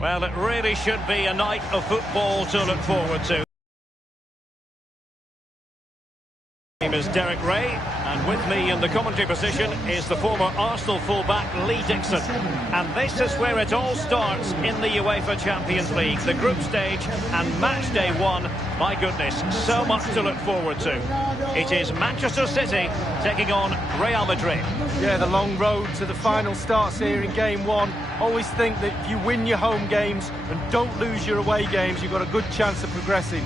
Well, it really should be a night of football to look forward to. My name is Derek Ray, and with me in the commentary position is the former Arsenal fullback Lee Dixon. And this is where it all starts in the UEFA Champions League, the group stage and match day one. My goodness, so much to look forward to. It is Manchester City taking on Real Madrid. Yeah, the long road to the final starts here in game one. Always think that if you win your home games and don't lose your away games, you've got a good chance of progressing.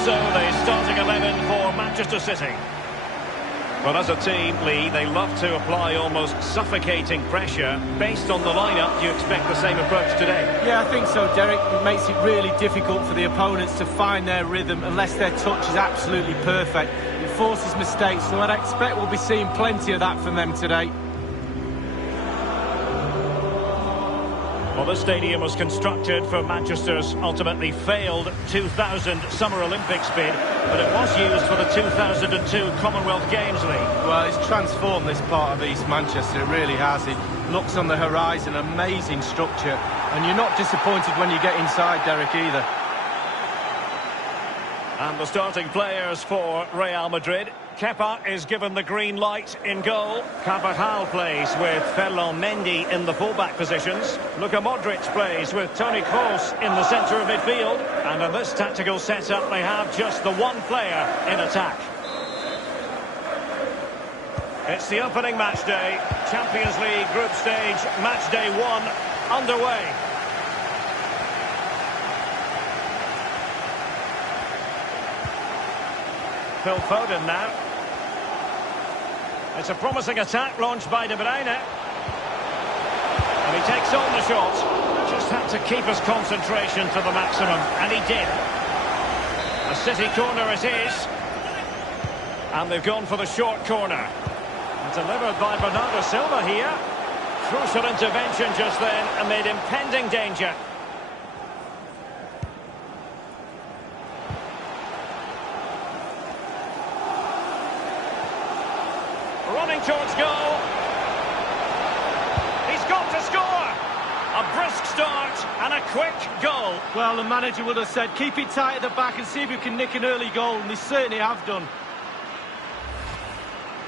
So the starting 11 for Manchester City. Well, as a team, Lee, they love to apply almost suffocating pressure. Based on the lineup, do you expect the same approach today? Yeah, I think so, Derek. It makes it really difficult for the opponents to find their rhythm unless their touch is absolutely perfect. It forces mistakes, so I'd expect we'll be seeing plenty of that from them today. Well, the stadium was constructed for Manchester's ultimately failed 2000 Summer Olympics bid, but it was used for the 2002 Commonwealth Games League. Well, it's transformed this part of East Manchester, it really has. It looks on the horizon, amazing structure, and you're not disappointed when you get inside, Derek, either. And the starting players for Real Madrid. Kepa is given the green light in goal. Carvajal plays with Ferland Mendy in the fullback positions. Luka Modric plays with Toni Kroos in the centre of midfield. And in this tactical setup, they have just the one player in attack. It's the opening match day. Champions League group stage, match day one, underway. Phil Foden now. It's a promising attack launched by De Bruyne. And he takes on the shot. Just had to keep his concentration to the maximum, and he did. A City corner it is. And they've gone for the short corner. And delivered by Bernardo Silva here. Crucial intervention just then amid impending danger. Running towards goal. He's got to score. A brisk start and a quick goal. Well, the manager would have said, keep it tight at the back and see if you can nick an early goal, and they certainly have done.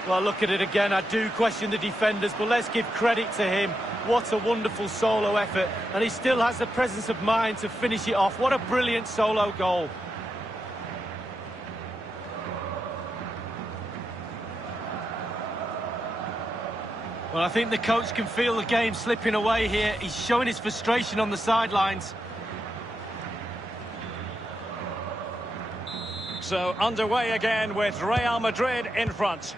Well, look at it again. I do question the defenders, but let's give credit to him. What a wonderful solo effort, and he still has the presence of mind to finish it off. What a brilliant solo goal. Well, I think the coach can feel the game slipping away here. He's showing his frustration on the sidelines. So underway again with Real Madrid in front.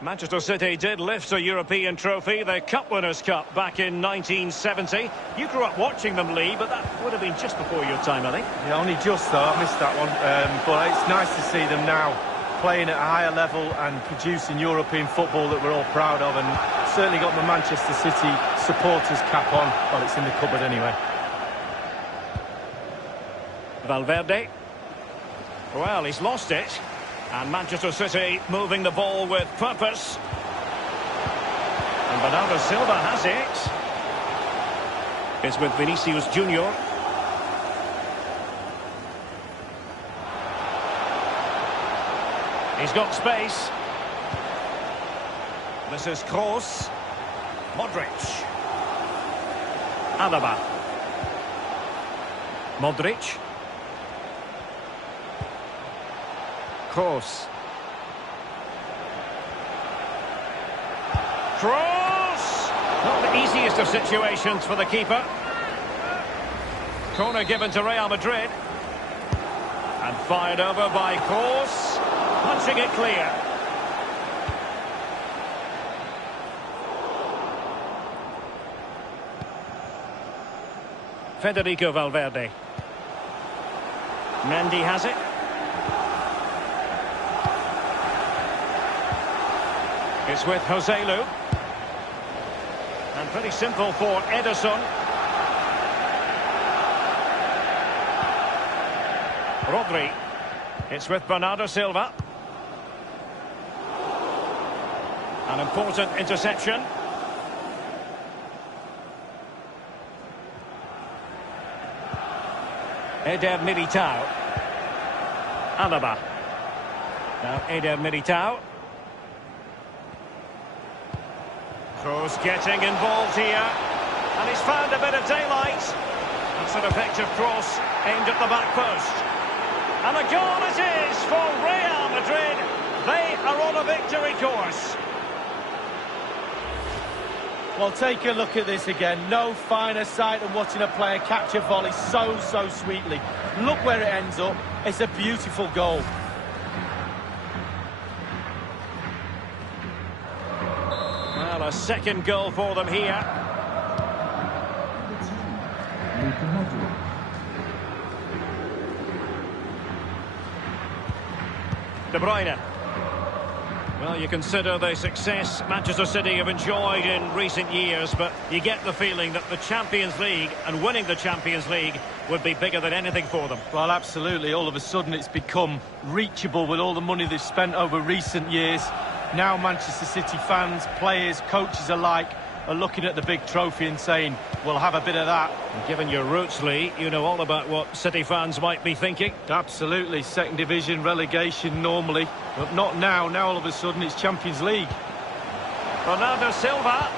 Manchester City did lift a European trophy, the Cup Winners' Cup, back in 1970. You grew up watching them, Lee, but that would have been just before your time, I think. Yeah, only just, though. I missed that one. But it's nice to see them now playing at a higher level and producing European football that we're all proud of. And certainly got the Manchester City supporters cap on. Well, it's in the cupboard anyway. Valverde. Well, he's lost it. And Manchester City moving the ball with purpose. And Bernardo Silva has it. It's with Vinicius Junior. He's got space. This is Kroos. Modric. Alaba. Modric. Kroos. Kroos! Not the easiest of situations for the keeper. Corner given to Real Madrid. And fired over by Kroos. Punching it clear. Federico Valverde. Mendy has it. It's with Joselu. And pretty simple for Ederson. Rodri. It's with Bernardo Silva. An important interception. Eder Militao. Alaba. Now Eder Militao. Kroos getting involved here. And he's found a bit of daylight. That's an effective cross aimed at the back post. And a goal it is for Real Madrid. They are on a victory course. Well, take a look at this again. No finer sight than watching a player catch a volley so sweetly. Look where it ends up. It's a beautiful goal. Well, a second goal for them here. De Bruyne. Well, you consider the success Manchester City have enjoyed in recent years, but you get the feeling that the Champions League and winning the Champions League would be bigger than anything for them. Well, absolutely. All of a sudden it's become reachable with all the money they've spent over recent years. Now Manchester City fans, players, coaches alike are looking at the big trophy and saying, we'll have a bit of that. And given your roots, Lee, you know all about what City fans might be thinking. Absolutely. Second division, relegation normally. But not now. Now all of a sudden it's Champions League. Bernardo Silva.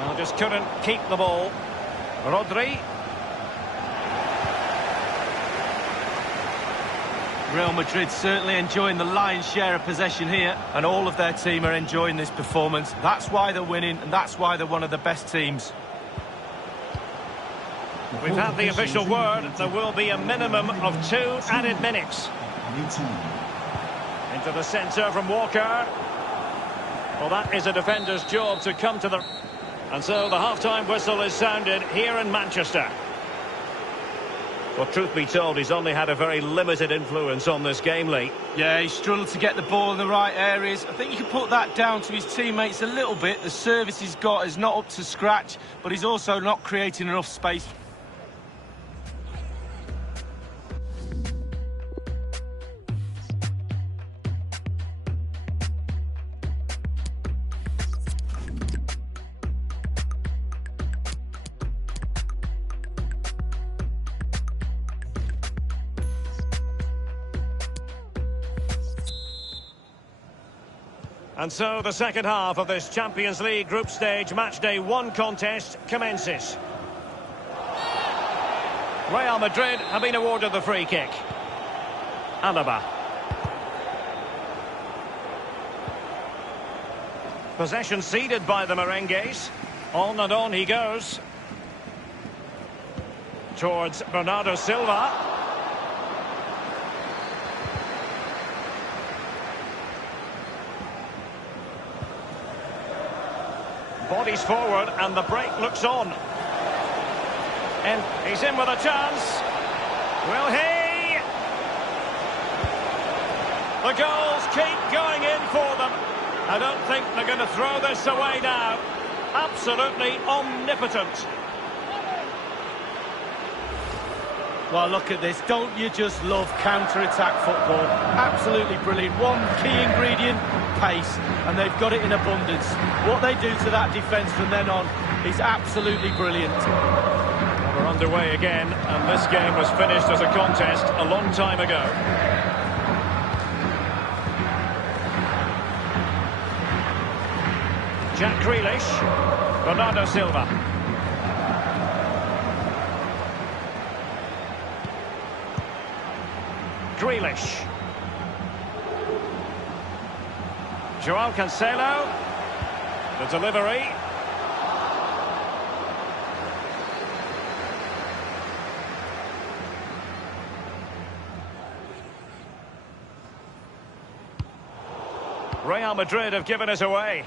Well, just couldn't keep the ball. Rodri. Real Madrid certainly enjoying the lion's share of possession here, and all of their team are enjoying this performance. That's why they're winning, and that's why they're one of the best teams. We've had the official word. There will be a minimum of 2 added minutes. Into the centre from Walker. Well, that is a defender's job to come to the... And so the half-time whistle is sounded here in Manchester. Well, truth be told, he's only had a very limited influence on this game, Lee. Yeah, he struggled to get the ball in the right areas. I think you can put that down to his teammates a little bit. The service he's got is not up to scratch, but he's also not creating enough space. And so the second half of this Champions League group stage matchday 1 contest commences. Real Madrid have been awarded the free kick. Alaba. Possession ceded by the Merengues. On and on he goes. Towards Bernardo Silva. Bodies forward and the break looks on. And he's in with a chance. Will he? The goals keep going in for them. I don't think they're going to throw this away now. Absolutely omnipotent. Well, look at this. Don't you just love counter-attack football? Absolutely brilliant. One key ingredient, pace. And they've got it in abundance. What they do to that defence from then on is absolutely brilliant. We're underway again, and this game was finished as a contest a long time ago. Jack Grealish. Bernardo Silva. Grealish. Joao Cancelo. The delivery. Real Madrid have given it away.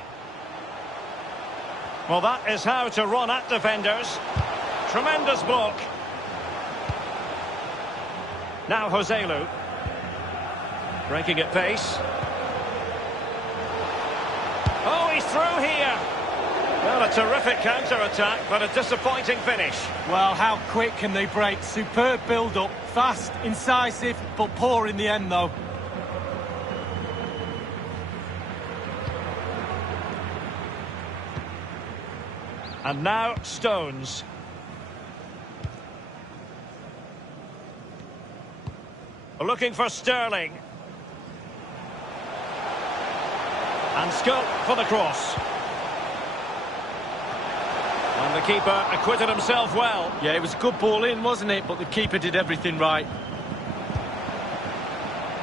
Well, that is how to run at defenders. Tremendous block. Now Joselu. Breaking at pace. Oh, he's through here. Well, a terrific counter-attack, but a disappointing finish. Well, how quick can they break? Superb build-up. Fast, incisive, but poor in the end, though. And now Stones. Looking for Sterling. And scope for the cross. And the keeper acquitted himself well. Yeah, it was a good ball in, wasn't it? But the keeper did everything right.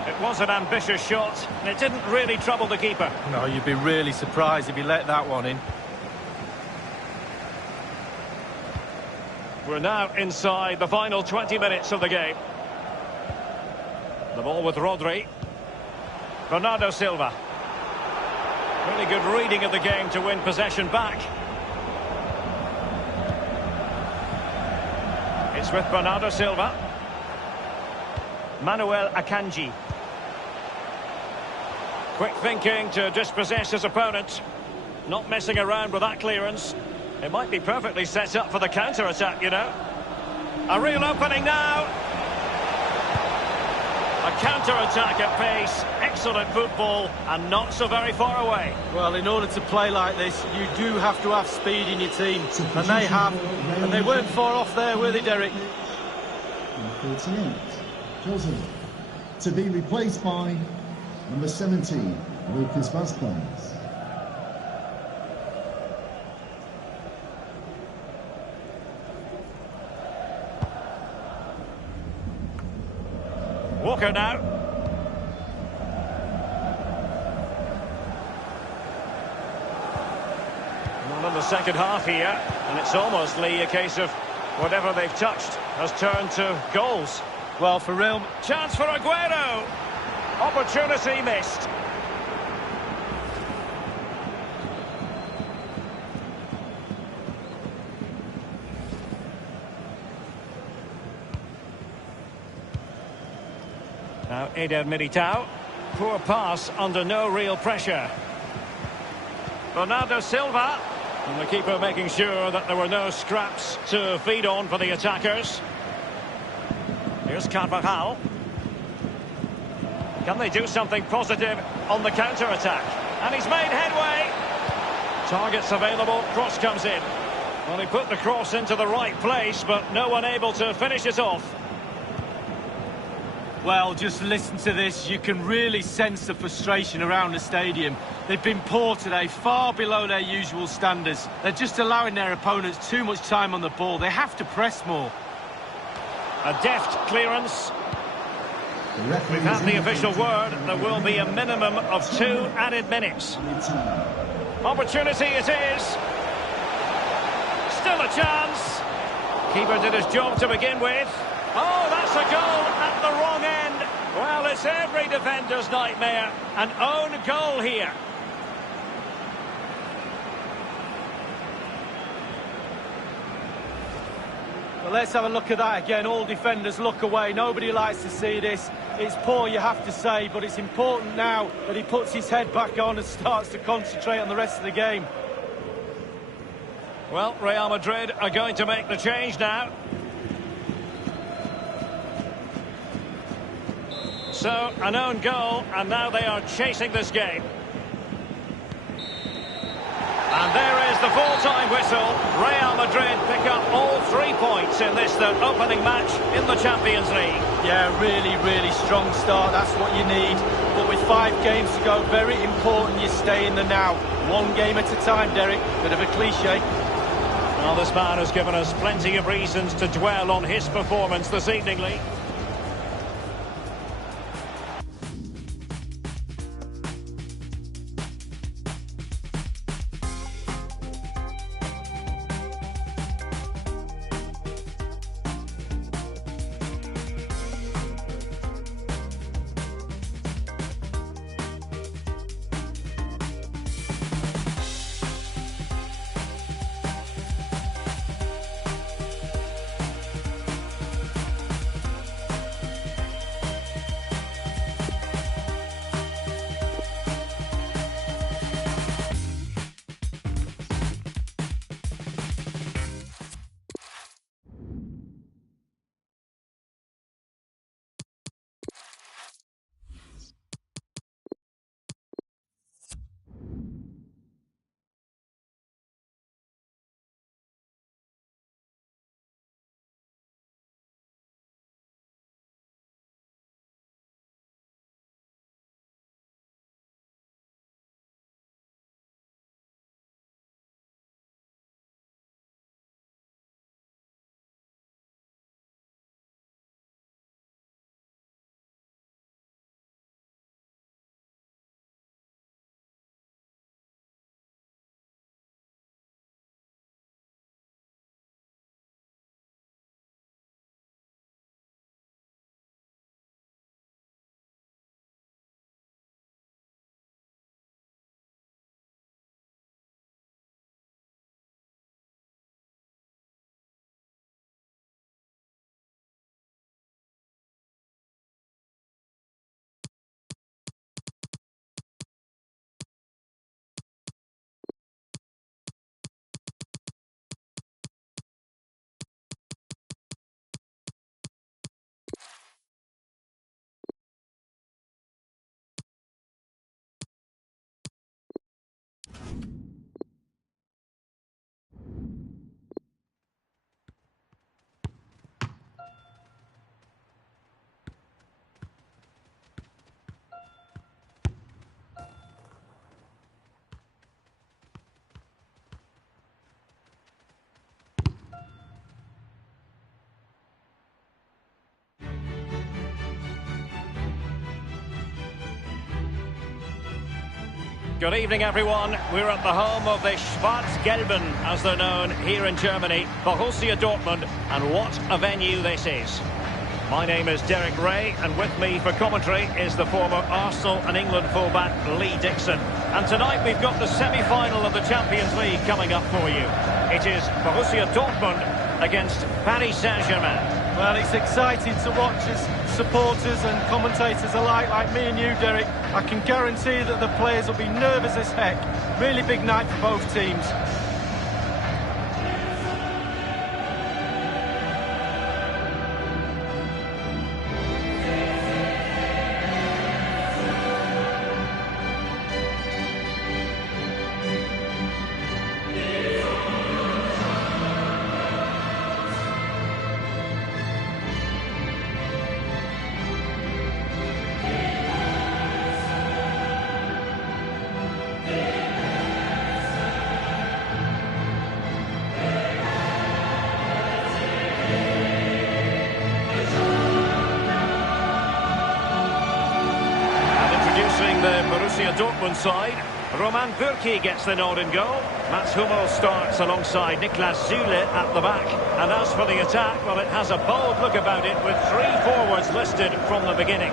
It was an ambitious shot, and it didn't really trouble the keeper. No, you'd be really surprised if he let that one in. We're now inside the final 20 minutes of the game. The ball with Rodri. Bernardo Silva. Really good reading of the game to win possession back. It's with Bernardo Silva. Manuel Akanji. Quick thinking to dispossess his opponent. Not messing around with that clearance. It might be perfectly set up for the counter-attack, you know. A real opening now. A counter-attack at pace. Excellent football and not so very far away. Well, in order to play like this, you do have to have speed in your team. And they have. And they weren't far off there, were they, Derek? 48, Jose. To be replaced by number 17, Lucas Vazquez. Walker now. Well, in the second half here, and it's almost, Lee, a case of whatever they've touched has turned to goals. Well, for Real... Chance for Aguero. Opportunity missed. Now Eder Militao. Poor pass under no real pressure. Bernardo Silva. And the keeper making sure that there were no scraps to feed on for the attackers. Here's Carvajal. Can they do something positive on the counter-attack? And he's made headway. Targets available, cross comes in. Well, he put the cross into the right place, but no one able to finish it off. Well, just listen to this. You can really sense the frustration around the stadium. They've been poor today, far below their usual standards. They're just allowing their opponents too much time on the ball. They have to press more. A deft clearance. We've had the official word. There will be a minimum of 2 added minutes. Opportunity it is. Still a chance. Keeper did his job to begin with. Oh, that's a goal at the wrong end. Well, it's every defender's nightmare. An own goal here. Well, let's have a look at that again. All defenders look away. Nobody likes to see this. It's poor, you have to say, but it's important now that he puts his head back on and starts to concentrate on the rest of the game. Well, Real Madrid are going to make the change now. So, an own goal, and now they are chasing this game. And there is the full-time whistle. Real Madrid pick up all 3 points in this, their opening match in the Champions League. Yeah, really, really strong start. That's what you need. But with 5 games to go, very important you stay in the now. 1 game at a time, Derek. Bit of a cliche. Well, this man has given us plenty of reasons to dwell on his performance this evening, Lee. Good evening, everyone. We're at the home of the Schwarz-Gelben, as they're known here in Germany, Borussia Dortmund, and what a venue this is. My name is Derek Ray, and with me for commentary is the former Arsenal and England fullback Lee Dixon. And tonight we've got the semi-final of the Champions League coming up for you. It is Borussia Dortmund against Paris Saint-Germain. Well, it's exciting to watch as supporters and commentators alike, like me and you, Derek. I can guarantee that the players will be nervous as heck. Really big night for both teams. The Borussia Dortmund side, Roman Bürki gets the nod in goal. Mats Hummels starts alongside Niklas Süle at the back. And as for the attack, well, it has a bold look about it with 3 forwards listed from the beginning.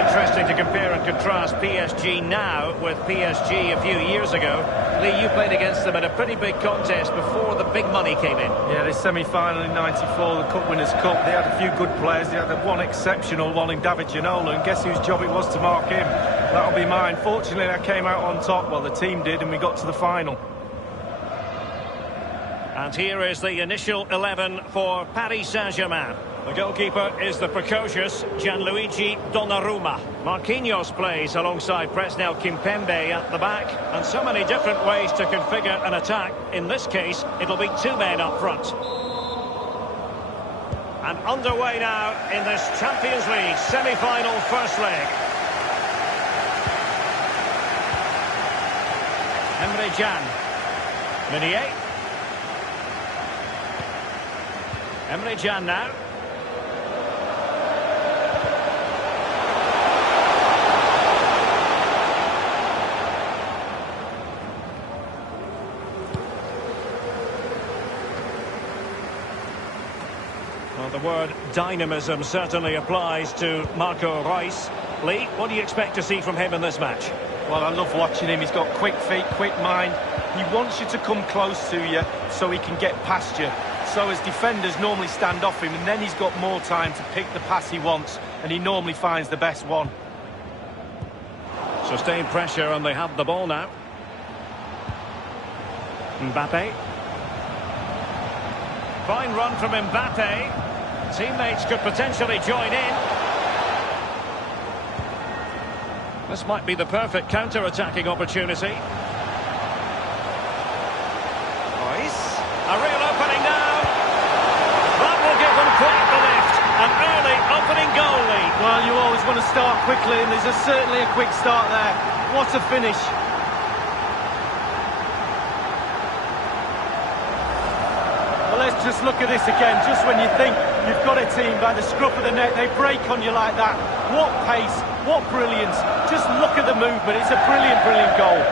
Interesting to compare and contrast PSG now with PSG a few years ago. Lee, you played against them in a pretty big contest before the big money came in. Yeah, this semi-final in '94, the Cup Winners' Cup, they had a few good players. They had one exceptional one in David Ginola, and guess whose job it was to mark him? That'll be mine. Fortunately, I came out on top, well, the team did, and we got to the final. And here is the initial 11 for Paris Saint-Germain. The goalkeeper is the precocious Gianluigi Donnarumma. Marquinhos plays alongside Presnel Kimpembe at the back. And so many different ways to configure an attack. In this case, it'll be 2 men up front. And underway now in this Champions League semi-final first leg. Emre Can. Meunier. Emre Can now. Well, the word dynamism certainly applies to Marco Reus. Lee, what do you expect to see from him in this match? Well, I love watching him. He's got quick feet, quick mind. He wants you to come close to you so he can get past you. So as defenders normally stand off him, and then he's got more time to pick the pass he wants, and he normally finds the best one. Sustained pressure, and they have the ball now. Mbappe. Fine run from Mbappe. Teammates could potentially join in. This might be the perfect counter-attacking opportunity. Reus. A real opening now. That will give them quite the lift. An early opening goal lead. Well, you always want to start quickly, and there's certainly a quick start there. What a finish. Well, let's just look at this again. Just when you think you've got a team by the scruff of the neck, they break on you like that. What pace, what brilliance. Just look at the movement. It's a brilliant, brilliant goal.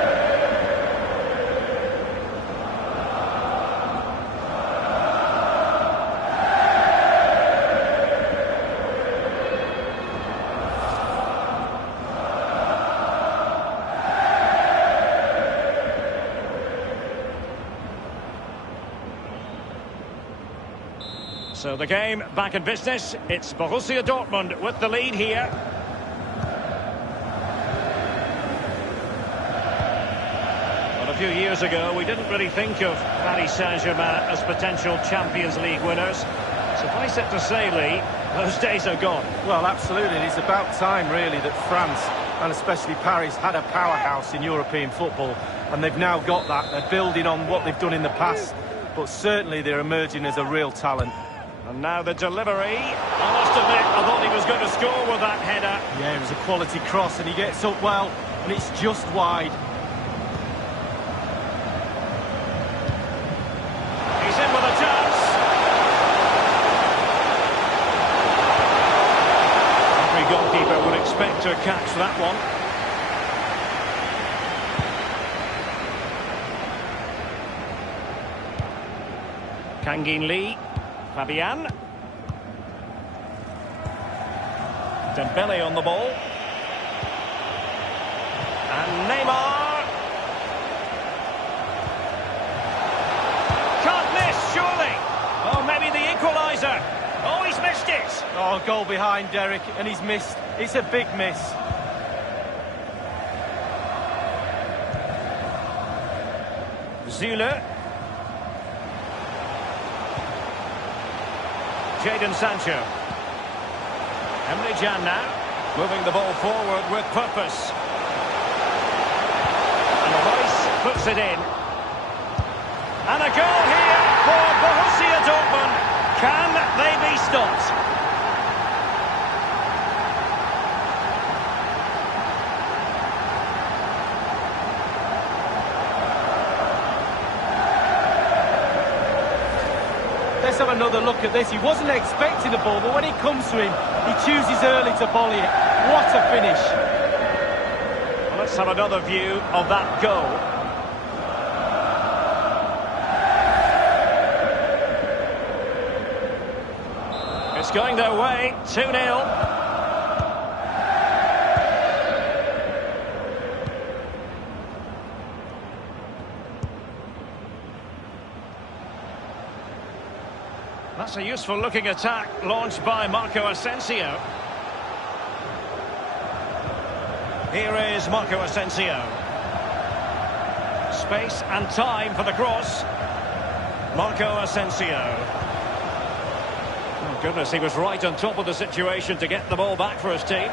So the game back in business. It's Borussia Dortmund with the lead here. Well, a few years ago, we didn't really think of Paris Saint-Germain as potential Champions League winners. Suffice it to say, Lee, those days are gone. Well, absolutely. It's about time, really, that France, and especially Paris, had a powerhouse in European football. And they've now got that. They're building on what they've done in the past. But certainly they're emerging as a real talent. And now the delivery. I must admit, I thought he was going to score with that header. Yeah, it was a quality cross, and he gets up well, and it's just wide. He's in with a chance. to catch that one. Kangin Lee, Fabian. Dembele on the ball. And Neymar. Can't miss, surely. Oh, maybe the equaliser. Oh, he's missed it. Oh, goal behind Derek, and he's missed. It's a big miss. Zule. Jadon Sancho. Emre Can now, moving the ball forward with purpose. And Royce puts it in. And a goal here for Borussia Dortmund. Can they be stopped? Let's have another look at this. He wasn't expecting the ball, but when it comes to him, he chooses early to volley it. What a finish. Well, let's have another view of that goal. It's going their way, 2-0. That's a useful-looking attack launched by Marco Asensio. Here is Marco Asensio. Space and time for the cross. Marco Asensio. Oh, goodness, he was right on top of the situation to get the ball back for his team.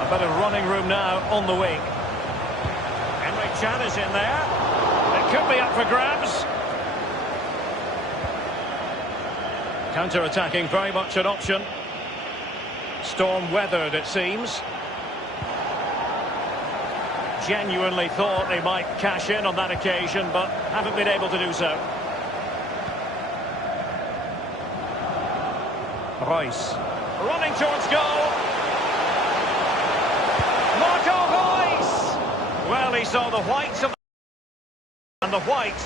A bit of running room now on the wing. Can is in there. It could be up for grabs. Counter-attacking, very much an option. Storm-weathered, it seems. Genuinely thought they might cash in on that occasion, but haven't been able to do so. Royce. Running towards goal. Marco Royce! Well, he saw the whites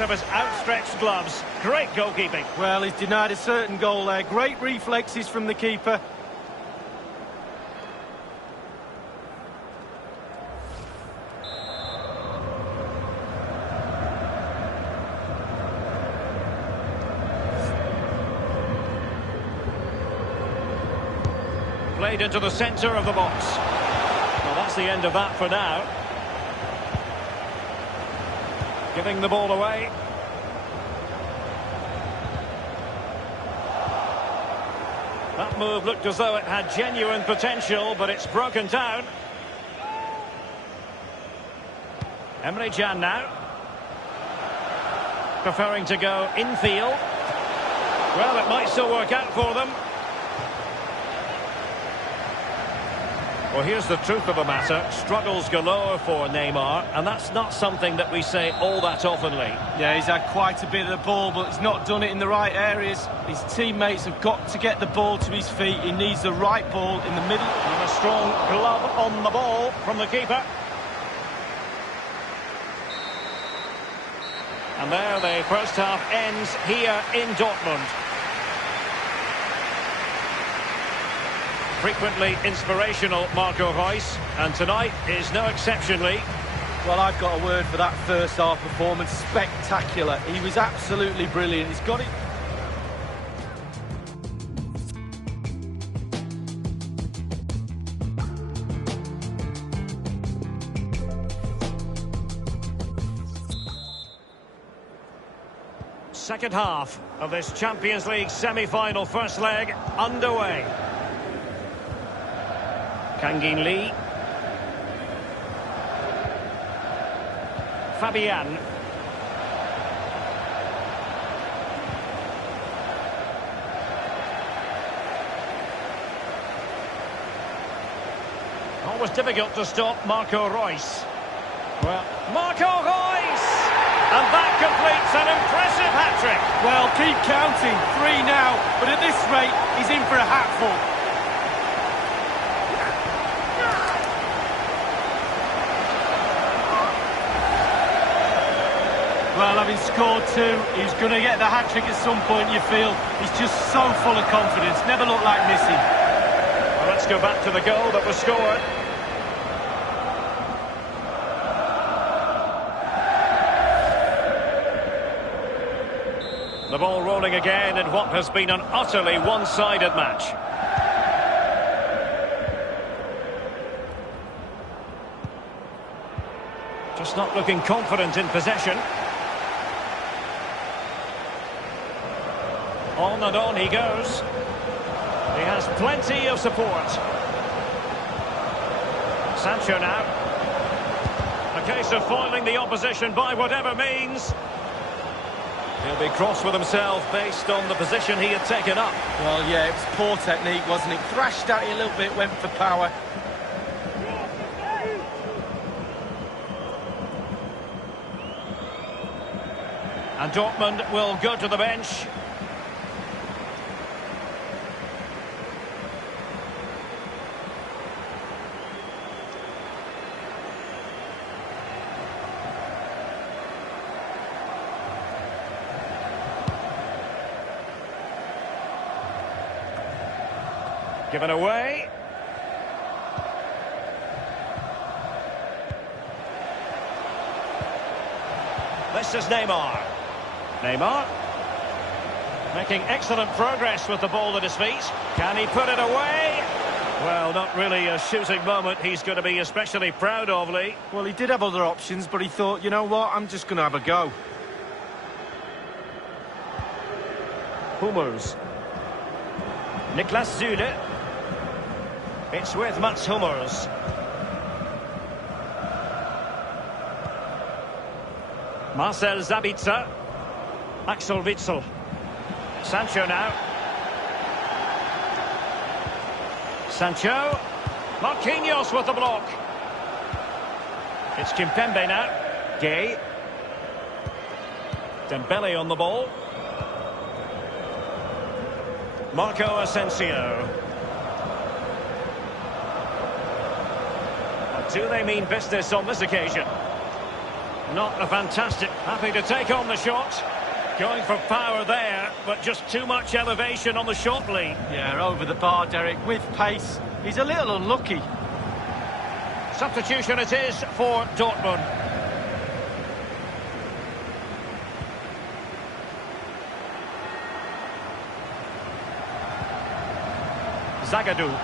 of his outstretched gloves. Great goalkeeping. Well, he's denied a certain goal there. Great reflexes from the keeper. Played into the centre of the box. Well, that's the end of that for now. Giving the ball away. That move looked as though it had genuine potential, but it's broken down. Emre Can now. Preferring to go infield. Well, it might still work out for them. Well, here's the truth of the matter. Struggles galore for Neymar, and that's not something that we say all that oftenly. Yeah, he's had quite a bit of the ball, but he's not done it in the right areas. His teammates have got to get the ball to his feet. He needs the right ball in the middle. And a strong glove on the ball from the keeper. And there the first half ends here in Dortmund. Frequently inspirational, Marco Reus, and tonight is no exception, Lee. Well, I've got a word for that first half performance. Spectacular. He was absolutely brilliant. He's got it. Second half of this Champions League semi-final first leg underway. Kangin Lee. Fabian. Always difficult to stop Marco Reus. Well, Marco Reus! And that completes an impressive hat-trick. Well, keep counting. 3 now, but at this rate, he's in for a hatful. Well, having scored 2, he's going to get the hat-trick at some point, you feel. He's just so full of confidence, never looked like missing. Well, let's go back to the goal that was scored. The ball rolling again in what has been an utterly one-sided match. Just not looking confident in possession. On and on he goes. He has plenty of support. Sancho now. A case of foiling the opposition by whatever means. He'll be cross with himself based on the position he had taken up. Well, yeah, it was poor technique, wasn't it? Thrashed at it a little bit, went for power. And Dortmund will go to the bench. Given away. This is Neymar. Neymar making excellent progress with the ball at his feet. Can he put it away? Well, not really a shooting moment he's going to be especially proud of, Lee. Well, he did have other options, but he thought, you know what, I'm just going to have a go. Hummels. Niklas Süle. It's with Mats Hummels. Marcel Sabitzer. Axel Witsel. Sancho now. Sancho. Marquinhos with the block. It's Kimpembe now. Gay. Dembele on the ball. Marco Asensio. Do they mean business on this occasion? Not a fantastic. Happy to take on the shot. Going for power there, but just too much elevation on the shot lead. Yeah, over the bar, Derek, with pace. He's a little unlucky. Substitution it is for Dortmund. Zagadou.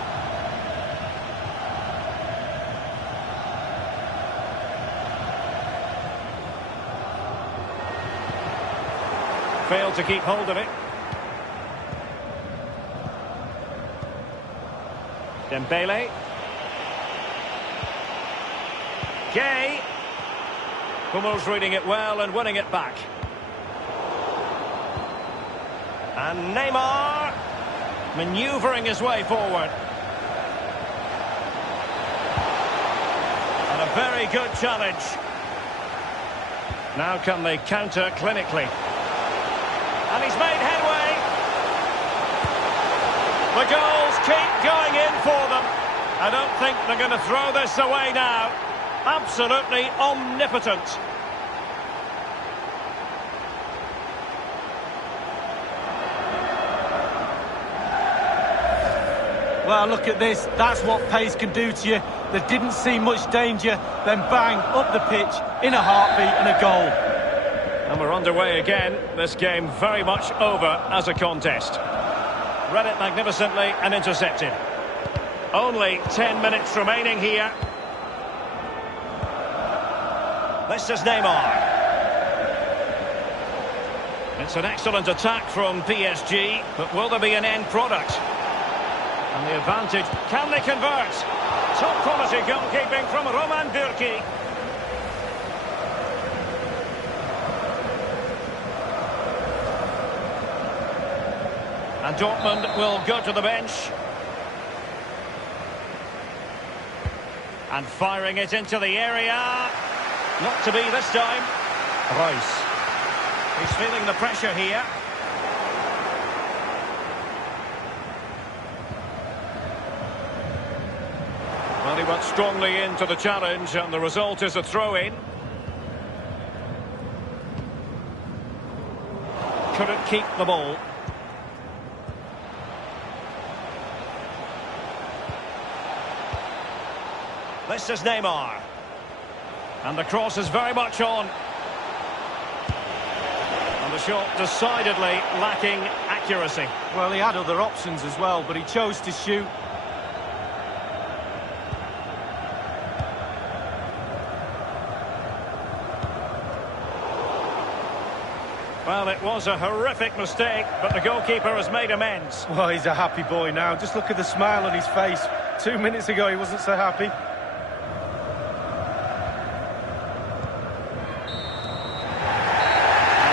Failed to keep hold of it. Dembele. Gay. Hummels reading it well and winning it back. And Neymar manoeuvring his way forward. And a very good challenge. Now can they counter clinically? And he's made headway. The goals keep going in for them. I don't think they're going to throw this away now. Absolutely omnipotent. Well, look at this. That's what pace can do to you. There didn't seem much danger. Then bang, up the pitch, in a heartbeat and a goal. And we're underway again. This game very much over as a contest. Read it magnificently and intercepted. Only 10 minutes remaining here. This is Neymar. It's an excellent attack from PSG, but will there be an end product? And the advantage, can they convert? Top quality goalkeeping from Roman Bürki. And Dortmund will go to the bench. And firing it into the area. Not to be this time. Royce. He's feeling the pressure here. Well, he went strongly into the challenge, and the result is a throw-in. Couldn't keep the ball. This is Neymar. And the cross is very much on. And the shot decidedly lacking accuracy. Well, he had other options as well, but he chose to shoot. Well, it was a horrific mistake, but the goalkeeper has made amends. Well, he's a happy boy now. Just look at the smile on his face. 2 minutes ago, he wasn't so happy. And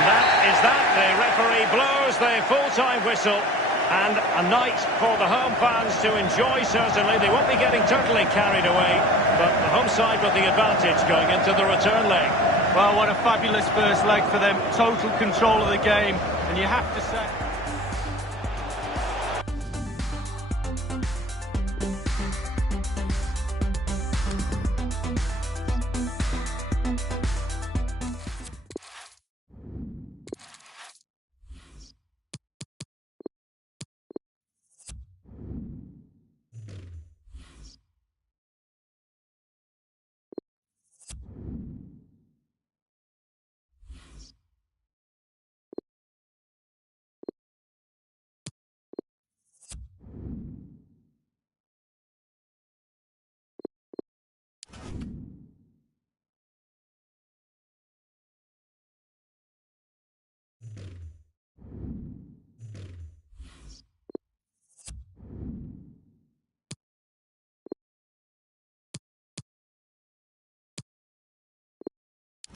that is that. The referee blows the full-time whistle. And a night for the home fans to enjoy, certainly. They won't be getting totally carried away, but the home side with the advantage going into the return leg. Well, what a fabulous first leg for them. Total control of the game, and you have to say...